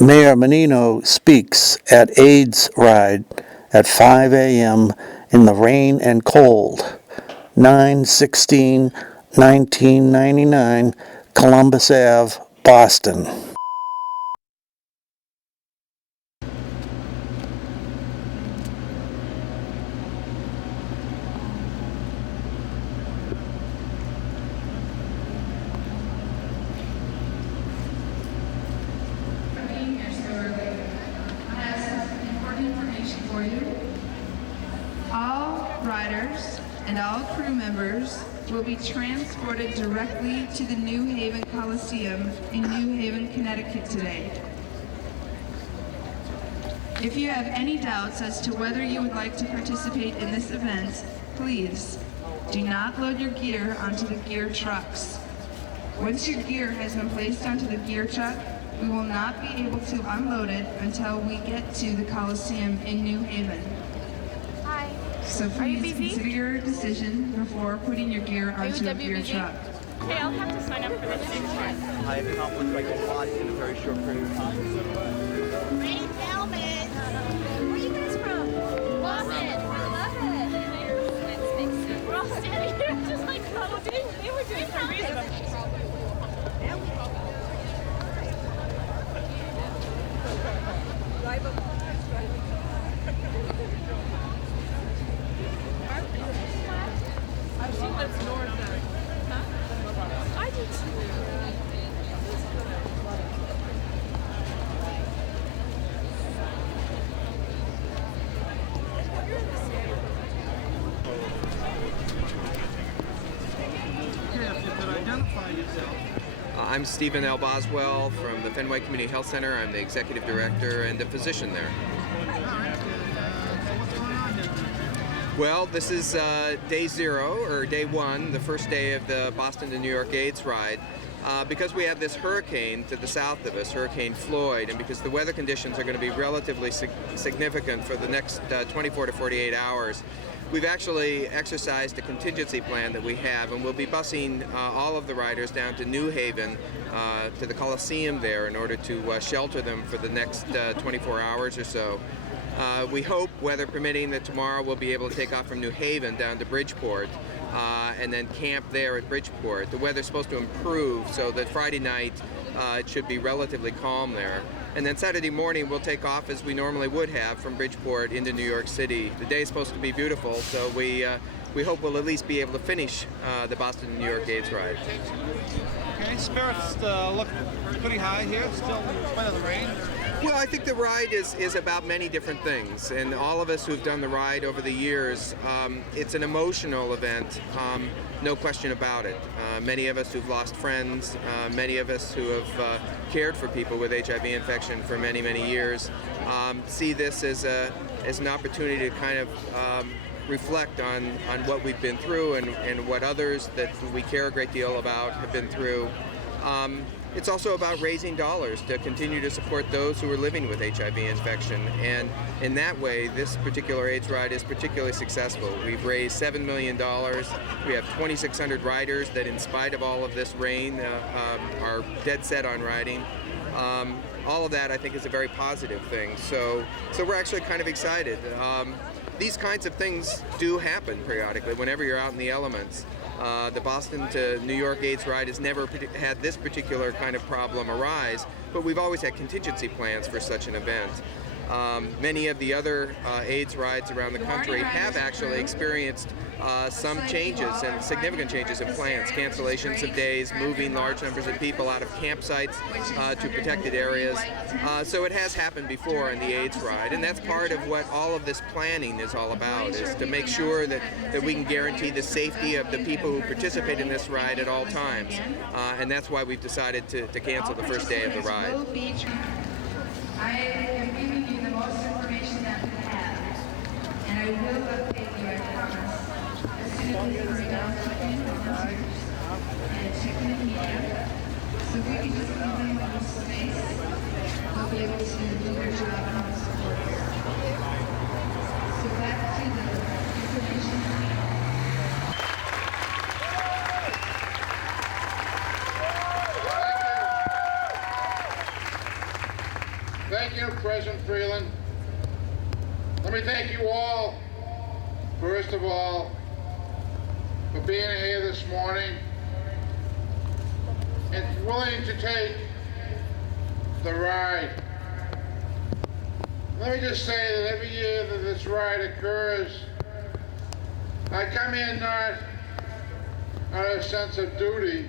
Mayor Menino speaks at AIDS Ride at 5 a.m. in the rain and cold. 9/16/1999, Columbus Ave, Boston. All riders and all crew members will be transported directly to the New Haven Coliseum in New Haven, Connecticut today. If you have any doubts as to whether you would like to participate in this event, please do not load your gear onto the gear trucks. Once your gear has been placed onto the gear truck, we will not be able to unload it until we get to the Coliseum in New Haven. Hi. So please consider your decision before putting your gear onto a gear truck. Okay, I'll have to sign up for this next one. I have accomplished like a lot in a very short period of time. Great helmet! Where are you guys from? Boston. I love it. We're all standing here just like, oh, they were doing something. I've seen that's north then. Huh? I do too. I'm Stephen L. Boswell from the Fenway Community Health Center. I'm the executive director and a physician there. Well, this is day 0, or day 1, the first day of the Boston to New York AIDS ride. Because we have this hurricane to the south of us, Hurricane Floyd, and because the weather conditions are going to be relatively significant for the next 24 to 48 hours, we've actually exercised a contingency plan that we have, and we'll be busing all of the riders down to New Haven, to the Coliseum there, in order to shelter them for the next 24 hours or so. We hope, weather permitting, that tomorrow we'll be able to take off from New Haven down to Bridgeport and then camp there at Bridgeport. The weather's supposed to improve so that Friday night it should be relatively calm there. And then Saturday morning we'll take off as we normally would have from Bridgeport into New York City. The day is supposed to be beautiful, so we hope we'll at least be able to finish the Boston to New York AIDS ride. Okay, spirits look pretty high here, still in spite of the rain. Well, I think the ride is about many different things, and all of us who've done the ride over the years, it's an emotional event, no question about it. Many of us who've lost friends, many of us who have cared for people with HIV infection for many, many years, see this as an opportunity to kind of reflect on what we've been through and what others that we care a great deal about have been through. It's also about raising dollars to continue to support those who are living with HIV infection, and in that way this particular AIDS ride is particularly successful. We've raised $7 million. We have 2,600 riders that, in spite of all of this rain, are dead set on riding. All of that, I think, is a very positive thing, so we're actually kind of excited. These kinds of things do happen periodically whenever you're out in the elements. The Boston to New York AIDS ride has never had this particular kind of problem arise, but we've always had contingency plans for such an event. Many of the other AIDS rides around the country have actually experienced some changes and significant changes in plans, cancellations of days, moving large numbers of people out of campsites to protected areas. So it has happened before in the AIDS ride, and that's part of what all of this planning is all about, is to make sure that we can guarantee the safety of the people who participate in this ride at all times. And that's why we've decided to cancel the first day of the ride. I am giving you the most information that we have, and I will update you, I promise, as soon as we bring down chicken volunteers and chicken media. So if we can just give them a little space, they'll be able to do their job and help support us. So back to the information. Thank you, President Freeland. Let me thank you all, first of all, for being here this morning and willing to take the ride. Let me just say that every year that this ride occurs, I come here not out of a sense of duty.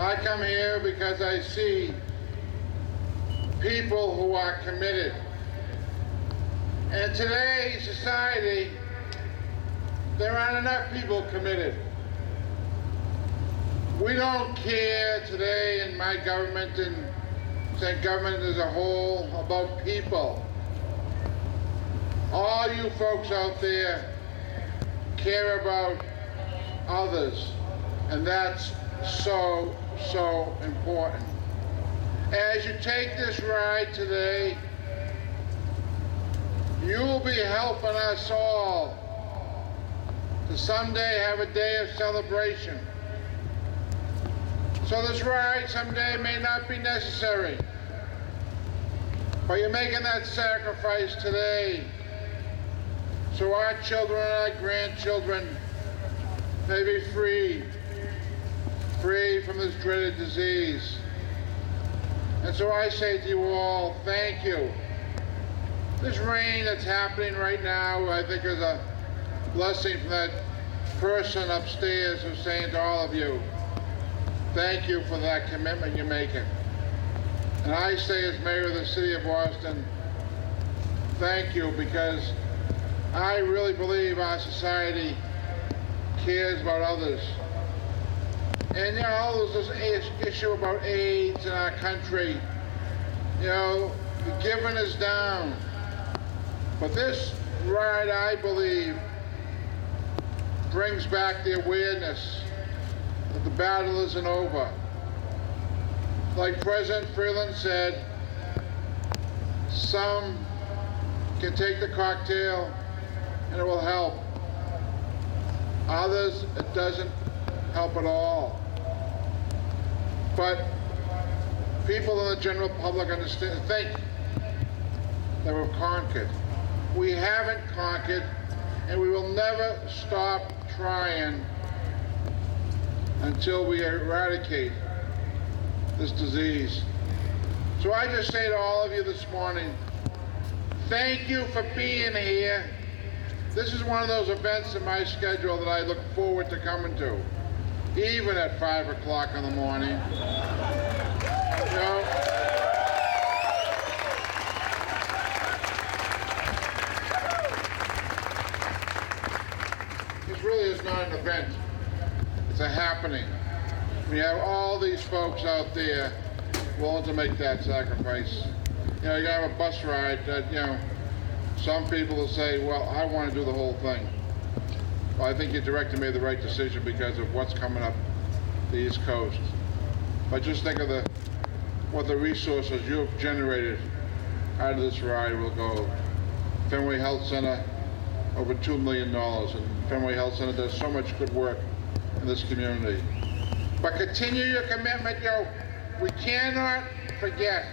I come here because I see people who are committed. And today's society, there aren't enough people committed. We don't care today in my government and state government as a whole about people. All you folks out there care about others, and that's so, so important. As you take this ride today, you will be helping us all to someday have a day of celebration. So this ride someday may not be necessary, but you're making that sacrifice today so our children and our grandchildren may be free from this dreaded disease. And so I say to you all, thank you. This rain that's happening right now, I think is a blessing from that person upstairs who's saying to all of you, thank you for that commitment you're making. And I say as mayor of the city of Boston, thank you, because I really believe our society cares about others. And you know, there's this issue about AIDS in our country. You know, the giving is down. But this ride, I believe, brings back the awareness that the battle isn't over. Like President Freeland said, some can take the cocktail and it will help. Others, it doesn't help at all. But people in the general public think that we've conquered. We haven't conquered, and we will never stop trying until we eradicate this disease. So I just say to all of you this morning, thank you for being here. This is one of those events in my schedule that I look forward to coming to, even at 5 o'clock in the morning. You know, this really is not an event, it's a happening. We have all these folks out there willing to make that sacrifice. You know, you have a bus ride that, you know, some people will say, well, I want to do the whole thing. Well, I think you directed me the right decision because of what's coming up the East Coast. But just think of what the resources you've generated out of this ride will go. Fenway Health Center, over $2 million, and Fenway Health Center does so much good work in this community. But continue your commitment, we cannot forget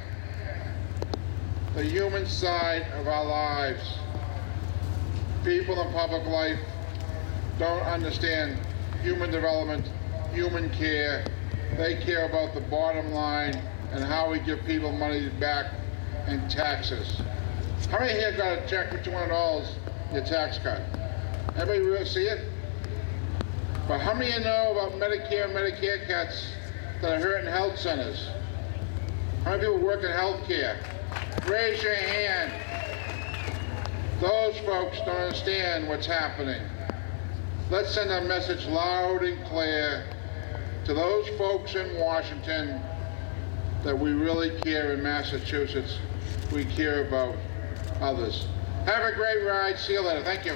the human side of our lives. People in public life don't understand human development, human care. They care about the bottom line and how we give people money back in taxes. How many here got a check for $200 in your tax cut? Anybody really see it? But how many of you know about Medicare and Medicare cuts that are hurting health centers? How many people work in health care? Raise your hand. Those folks don't understand what's happening. Let's send a message loud and clear to those folks in Washington that we really care in Massachusetts. We care about others. Have a great ride. See you later. Thank you.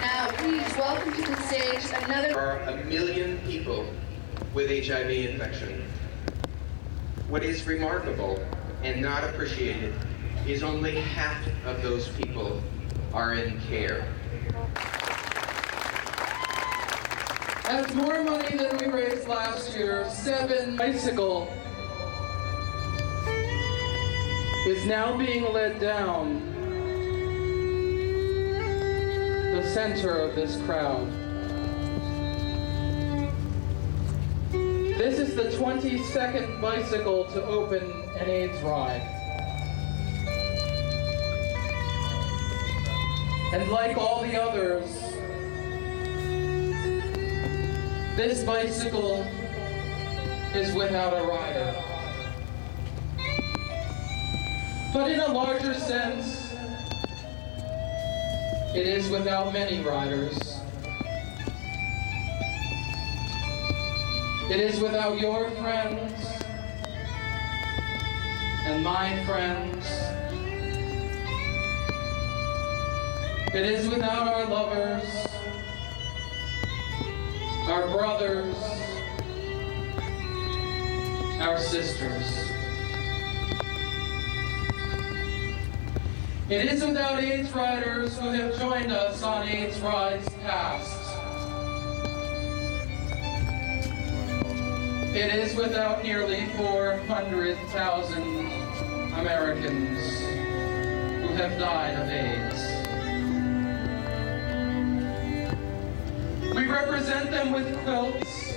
Now, please welcome to the stage another. There are 1 million people with HIV infection. What is remarkable and not appreciated is only half of those people are in care. That's more money than we raised last year. 7 bicycle is now being led down the center of this crowd. This is the 22nd bicycle to open an AIDS ride. And like all the others, this bicycle is without a rider. But in a larger sense, it is without many riders. It is without your friends and my friends. It is without our lovers, our brothers, our sisters. It is without AIDS riders who have joined us on AIDS rides past. It is without nearly 400,000 Americans who have died of AIDS. We represent them with quilts.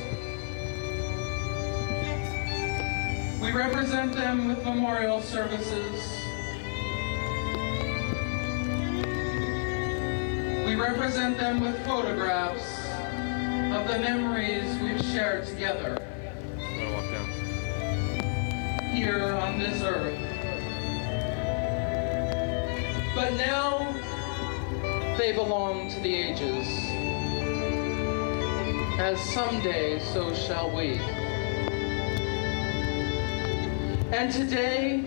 We represent them with memorial services. We represent them with photographs of the memories we've shared together here on this earth. But now they belong to the ages, as someday so shall we. And today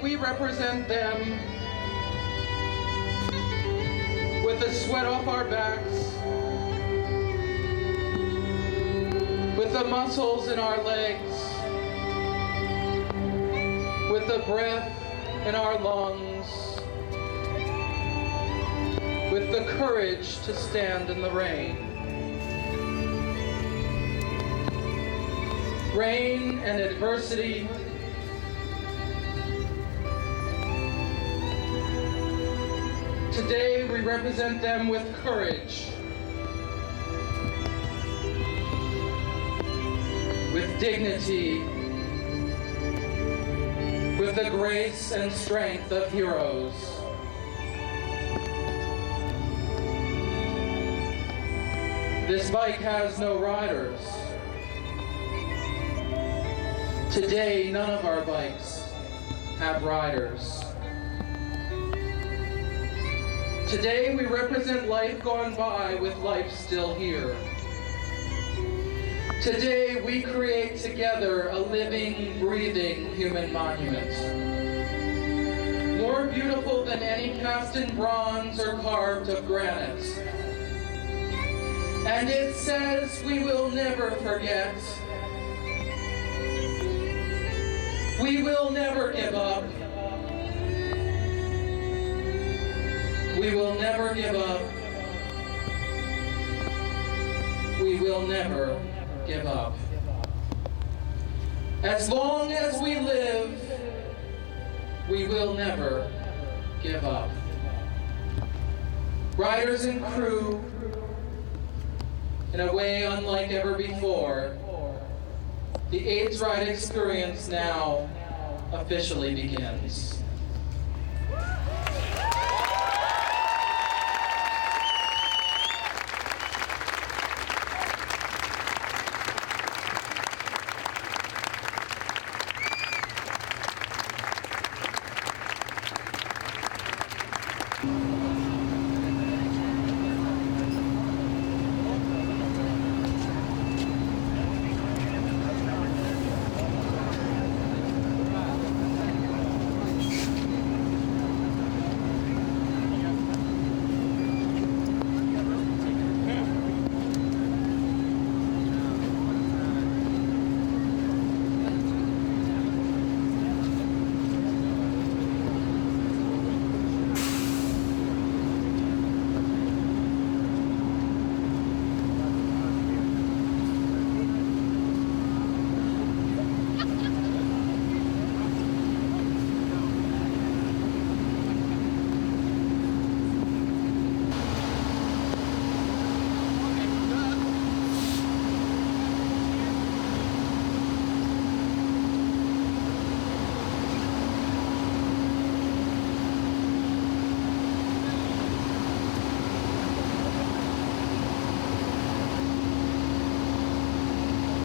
we represent them with the sweat off our backs, with the muscles in our legs, with the breath in our lungs, with the courage to stand in the rain. Rain and adversity, today we represent them with courage, with dignity, with the grace and strength of heroes. This bike has no riders. Today, none of our bikes have riders. Today, we represent life gone by with life still here. Today, we create together a living, breathing human monument. More beautiful than any cast in bronze or carved of granite. And it says we will never forget. We will never give up. We will never give up. We will never give up. As long as we live, we will never give up. Riders and crew, in a way unlike ever before, the AIDS Ride experience now officially begins.